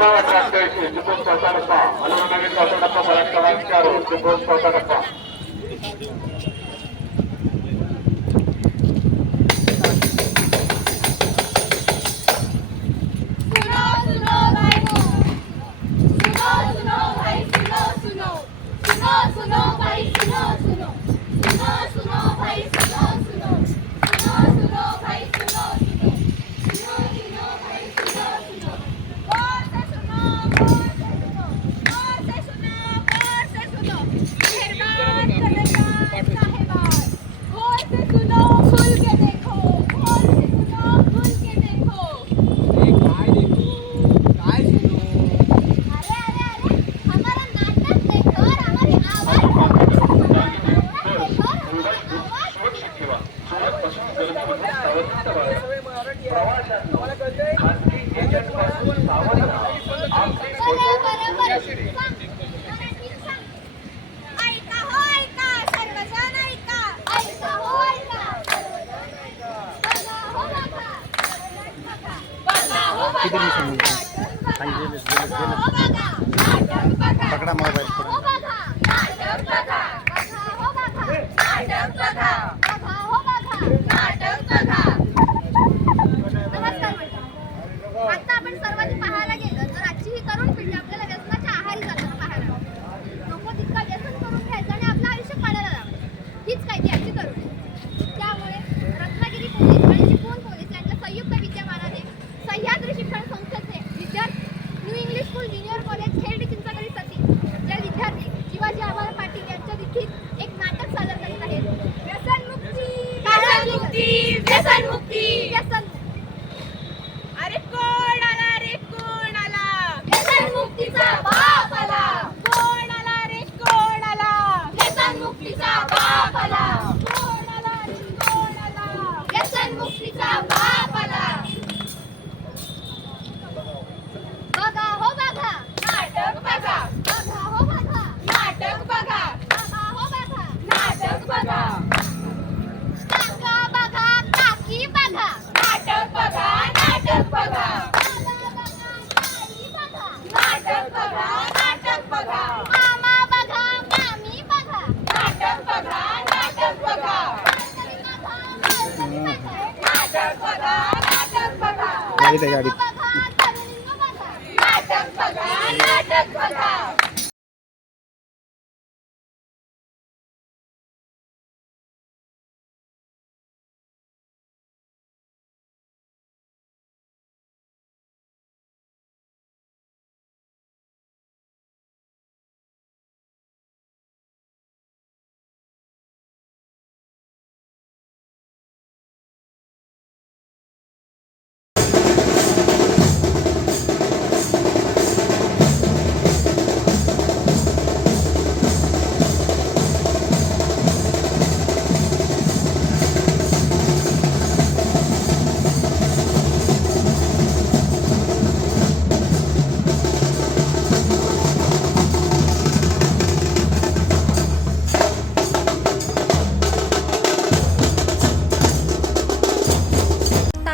पुन्हा ट्रॅक्टर दीपोत्सवचा डप्पा मनोरंजन पावसा डप्पा मराठवाड्याच्या दीपोत्सवचा डप्पा किधर में पकड़ा मोबाइल पकड़ा। Yes, I'm Mukti. Yes, I'm गाडीत आहे गाडीत.